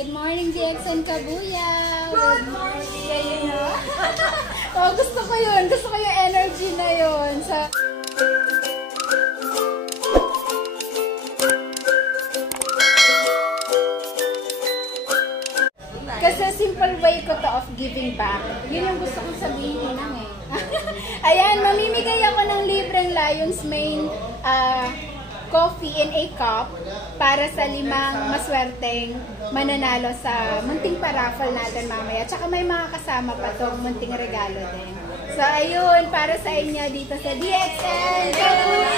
Good morning, DXN Kabuyaw! Good morning! Oh, gusto ko yun. Gusto ko yung energy na yun. Kasi simple way ko to of giving back. Yun yung gusto kong sabihin lang eh. Ayan, mamimigay ako ng libreng Lion's Mane coffee in a cup para sa 5 maswerteng mananalo sa munting paraffle natin mamaya. Tsaka may mga kasama pa itong munting regalo din. So ayun, para sa inyo dito sa DXN Kabuyaw!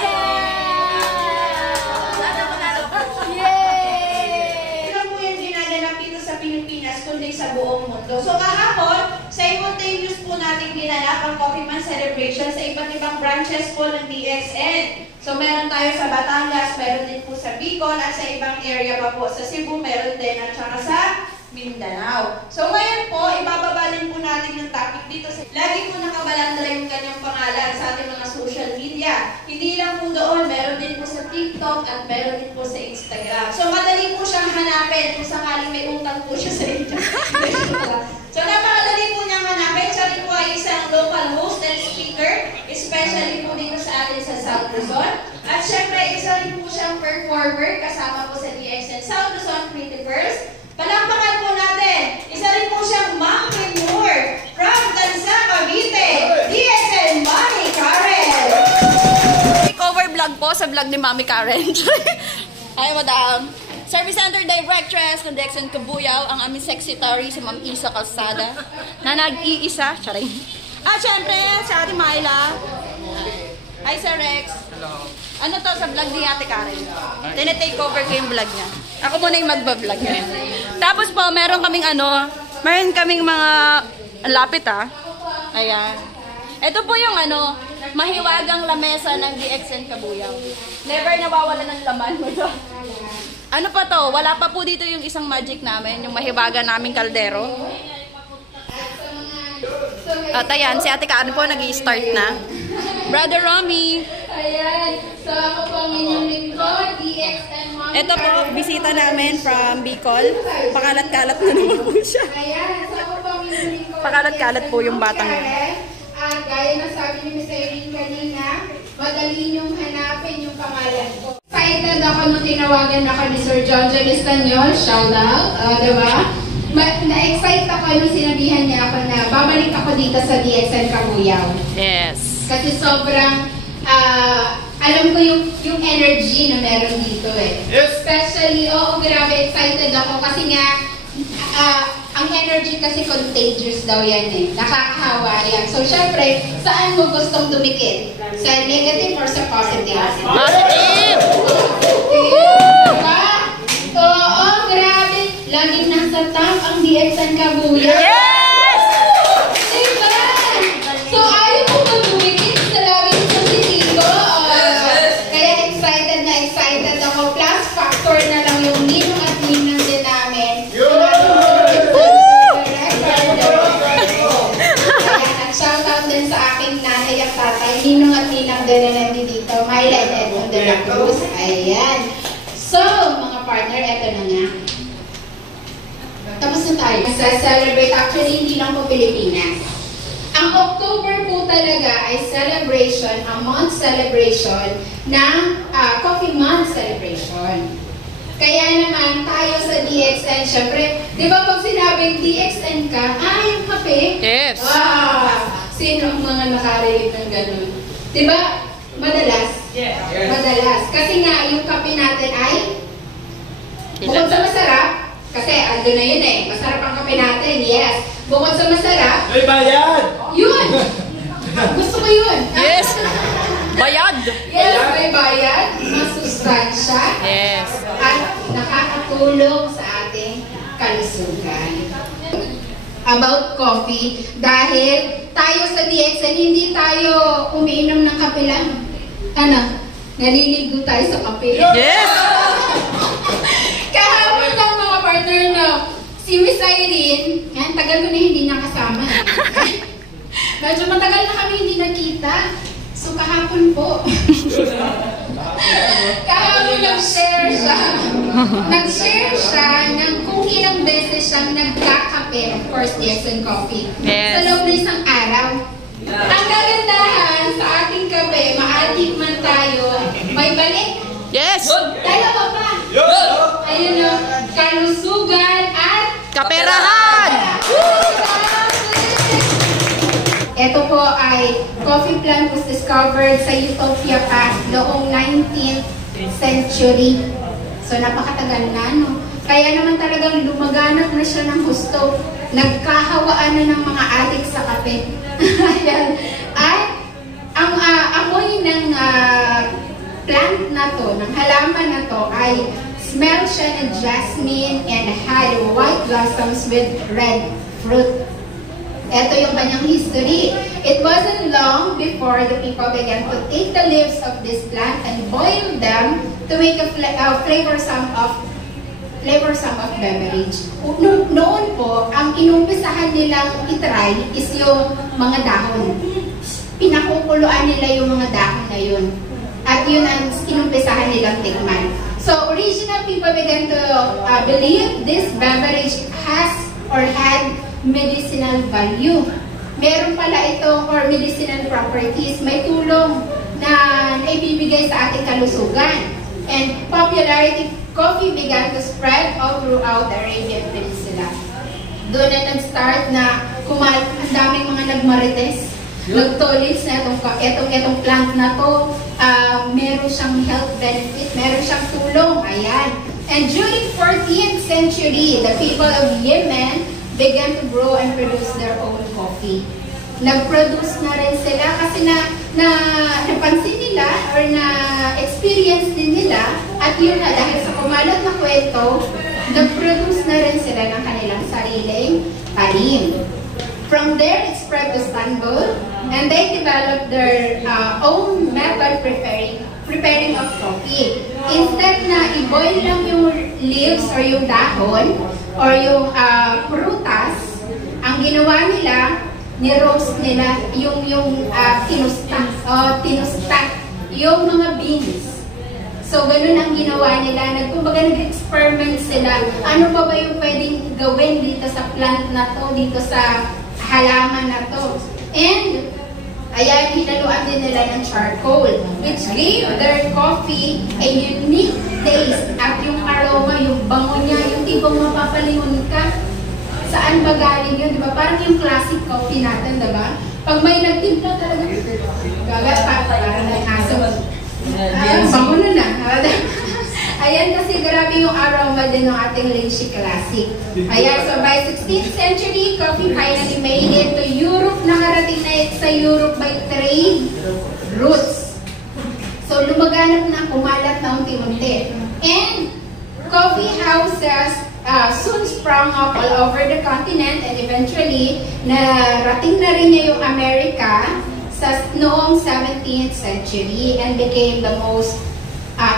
Yay! Ito po yung ginanap dito sa Pilipinas kundi sa buong mundo. So kahapon, simultaneous po natin ginanap ang Coffee Month celebration sa iba't ibang branches po ng DXN. So, meron tayo sa Batangas, meron din po sa Bicol, at sa ibang area pa po. Sa Cebu, meron din, at saka sa Mindanao. So, ngayon po, ibababa din po natin yung topic dito. Lagi po nakabalandra yung kanyang pangalan sa ating mga social media. Hindi lang po doon, meron din po sa TikTok, at meron din po sa Instagram. So, madali po siyang hanapin kung sakaling may utang po siya sa inyo. So, napakadali po niyang hanapin. Siya rin po ay isang local host and speaker, especially po dito sa atin sa South Luzon. At syempre, isa rin po siyang performer kasama po sa DXN South Luzon Pretty Girls. Palampakan po natin, isa rin po siyang mompreneur from Tansa, Cavite, DXN Mami Karen. Cover vlog po sa vlog ni Mami Karen. Hi, madam. Service Center Directress ng DXN Kabuyaw, ang aming secretary si Ma'am Isa Calzada, na nag-iisa. Charing. At syempre, sa ating Myla. Hi, Sir Rex. Hello. Ano to sa vlog ni Ate Karen? Tinitake over ko yung vlog niya. Ako muna yung magbablog niya. Tapos po, meron kaming mga lapit Ayan. Ito po yung mahiwagang lamesa ng DXN Kabuyaw. Never nawawala ng laman mo to. Ano pa to? Wala pa po dito yung isang magic namin, yung mahiwaga naming kaldero. At ayan, si Ate Karen po nag-i-start na. Brother Romy. Ayan. So, ako po ang inyong lingkod, DXN Mami. Ito po, bisita namin from Bicol. Pakalat-kalat na naman po siya. Ayan. So, ako po ang inyong lingkod. Pakalat-kalat po yung batang yun. At gaya ng sabi ni Miss Erin kanina, madali niyong hanapin yung pangalan ko. Excited ako nung tinawagan ako ni Sir John Estanyol. Shout out. Diba? Na-excite ako nung sinabihan niya ako na babalik ako dito sa DXN Kabuyaw. Yes. Kasi sobrang alam ko yung energy na meron dito eh. Yes. Especially, grabe excited ako kasi nga ang energy kasi contagious daw yan eh. Nakakahawa yan. So syempre, saan mo gustong dumikit? Sa negative or sa positive? Positive! Diba? Oo, grabe. Laging nasa top ang DXN Kabuyaw. Yes! Diba? So ayaw mo ba dumikit sa laging positibo? Kaya excited ako. Plus factor na lang yung ninong at ninang din namin. Shoutout din sa aking nanay at tatay, ninong at ninang din na nandito, Myla and Edmond de la Cruz. Ayan. So, mga partner, eto na nga. Tapos na tayo. Celebrate, actually, hindi lang po Pilipinas. Ang October po talaga ay celebration, a month celebration ng Coffee Month celebration. Kaya naman, tayo sa DXN, syempre, di ba pag sinabing DXN ka, yung kape? Yes. Sino ang mga nakarelate ng ganun? Di ba? Madalas? Yes. Madalas. Kasi nga, yung kape natin ay bukod sa masarap, kasi ando na yun eh, masarap ang kape natin, yes. Bukod sa masarap, May bayad! yun! Gusto ko yun! Yes! Bayad! Yes, may bayad, masustansya, Yes. at nakakatulong sa ating kalusugan. About coffee, dahil tayo sa DXN, hindi tayo umiinom ng kape lang. Naliligo tayo sa kape. Yes! Kahapon lang mga partner na si Miss Irene, tagal ko na hindi nakasama. Medyo matagal na kami hindi nakita. So kahapon po. Kahapon nag-share siya ng kung ilang beses siyang nagkakape, of course, DXN Coffee. Yes. Sa loob ng isang araw. Ang kagandahan sa ating kape, maadik man tayo, may balik. Yes! Dalawa pa. Ayun o, kalusugan at Kaperahan! ito po ay coffee plant was discovered sa Utopia pa noong 19th century. So napakatagal na, no? Kaya naman talagang lumaganap na siya ng gusto. Nagkahawaan na ng mga adik sa kape. Ayan. At ang amoy ng plant na to, ng halaman na to, ay smell siya ng jasmine and had white blossoms with red fruit. Ito yung kanyang history. It wasn't long before the people began to take the leaves of this plant and boil them to make a flavorsome of beverage. Noon po, ang inumpisahan nilang itry is yung mga dahon. Pinakukuluan nila yung mga dahon na yun. At yun ang inumpisahan nilang tikman. So, original people began to believe this beverage has or had medicinal value. Meron pala itong or medicinal properties. May tulong na ibibigay sa ating kalusugan. And popularity coffee began to spread all throughout the Arabian Peninsula. Doon na nag-start na ang daming mga nagmarites, nagtolerance na itong plant na to, meron siyang health benefit, meron siyang tulong, ayan. And during 14th century, the people of Yemen began to grow and produce their own coffee. Nag-produce na rin sila kasi napansin nila or na-experience din nila at yun na dahil sa kumalat na kwento, nag-produce na rin sila ng kanilang sariling panim. From there, it spread to Istanbul and they developed their own method preparing of coffee. Instead na i-boil lang yung leaves or yung dahon or yung prutas, ang ginawa nila, ni-roast nila yung tinusta yung mga beans. So, ganun ang ginawa nila. Nag-experiment sila. Ano pa ba yung pwedeng gawin dito sa plant na to, dito sa halaman na to. And, ayan, hinaluan din nila ng charcoal, which gave their coffee a unique taste. At yung aroma, yung bango niya, yung tipong mapapalingon ka. Saan ba galing yun? Diba? Parang yung classic coffee natin, diba? Pag may nagtimpla talaga, parang ng aso. Bango na. Ayan kasi grabe yung aroma din ng ating Lychee Classic. Ayan, so by 16th century, coffee finally made it to Europe. Nakarating na sa Europe by trade routes. So lumaganap na, kumalat na unti-unti. And coffee houses soon sprung up all over the continent and eventually narating na rin niya yung America noong 17th century and became the most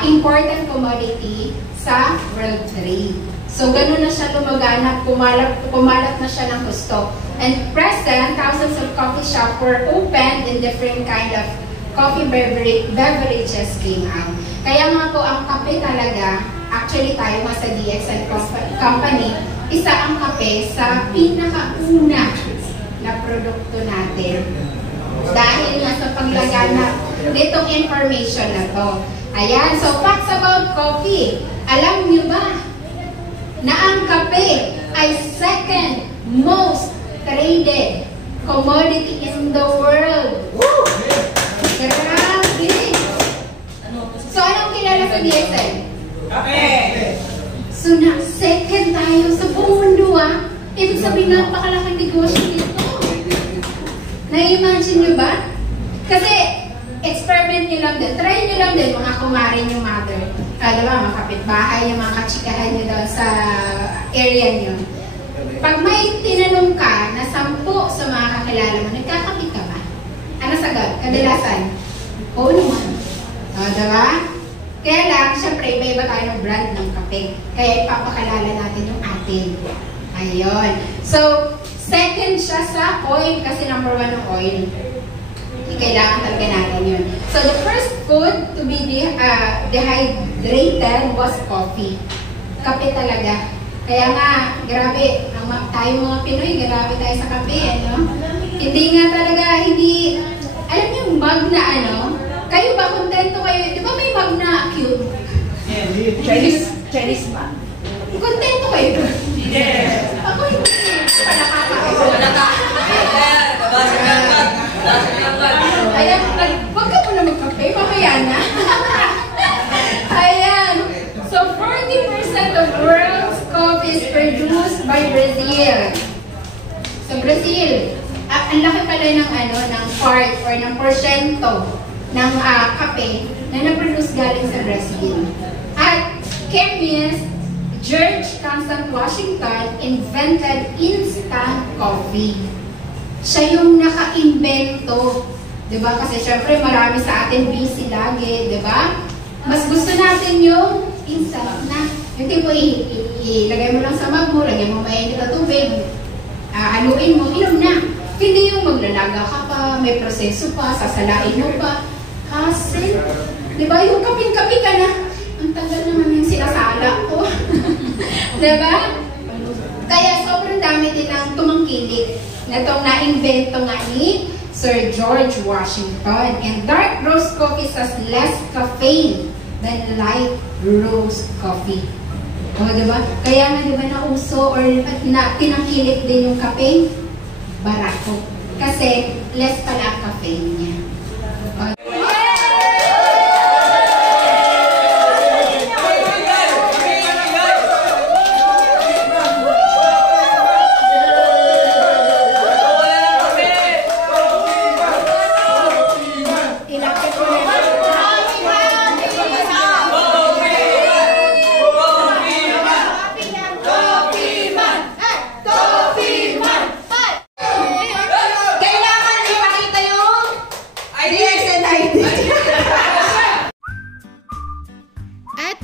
important commodity sa world trade. So, ganun na siya lumaganap, kumalat na siya ng gusto. And present, thousands of coffee shops were opened in different kind of coffee beverages came out. Kaya nga po, ang kape talaga, actually tayo nga sa DXN Company, isa ang kape sa pinakauna na produkto natin. Dahil nga sa paglaganap nitong information na to. Ayan, so facts about coffee. Alam niyo ba na ang kape ay second most traded commodity in the world? Grabe! So anong kilala sa DXN? Kape! So second tayo sa buong mundo Ibig sabihin napakalaking negosyo nito. Na-imagine nyo ba? Kasi experiment nyo lang din. Try nyo lang din mga kumarin yung mother. Diba, mga kapitbahay, yung mga katsikahan nyo doon sa area nyo. Pag may tinanong ka na 10 sa mga kakilala mo, nagkakapit ka ba? Ano sagot? Kadalasan? Oo naman. Diba? Kaya lang, syempre, iba-iba tayo ng brand ng kape. Kaya ipapakalala natin yung atin. Ayun. So, second siya sa oil kasi number 1 ng oil. Kailangan talaga natin yun. So, the first food to be dehydrated was coffee. Kape talaga. Kaya nga, grabe, tayo mga Pinoy, grabe tayo sa kape, ano? Hindi nga talaga, alam niyo yung mug na ano, kayo ba, kontento kayo, di ba may mug na cute? Chinese man. Kontento kayo? Yes! Ako yung ayan, wag ka muna magkape, mamaya na. Ayan, so 40% of world's coffee is produced by Brazil. So Brazil, ang laki pala ng ng part or ng porsyento ng kape na na-produce galing sa Brazil. At chemist George Constant Washington invented instant coffee. Siya yung naka-invento. Diba? Kasi syempre marami sa atin busy lagi. Diba? Mas gusto natin yung instant na. Yung tipo ilagay mo lang sa mug mo, lagyan mo mainit na tubig, haluin mo, inom na. Hindi yung maglalaga ka pa, may proseso pa, sasalain mo pa. Kasi, diba yung kapin-kapi ka na, ang tagal naman yung sinasala ko. Diba? Kaya sobrang dami din ang tumangkilik na itong na-invento nga ni Sir George Washington. And dark roast coffee has less caffeine than light roast coffee. O, diba? Kaya nga, diba, nauso or tinangkilik din yung kape? Barako. Kasi less pala ang caffeine niya.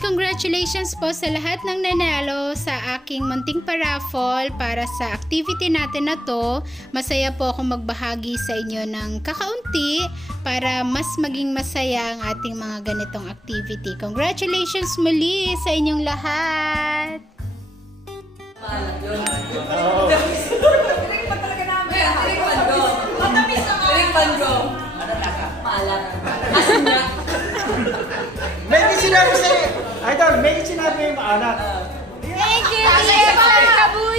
Congratulations po sa lahat ng nanalo sa aking munting paraffle para sa activity natin na to. Masaya po akong magbahagi sa inyo ng kakaunti para mas maging masaya ang ating mga ganitong activity. Congratulations muli sa inyong lahat! May sinabi sa'yo. Idol, may sinabi yung maalat. Thank you!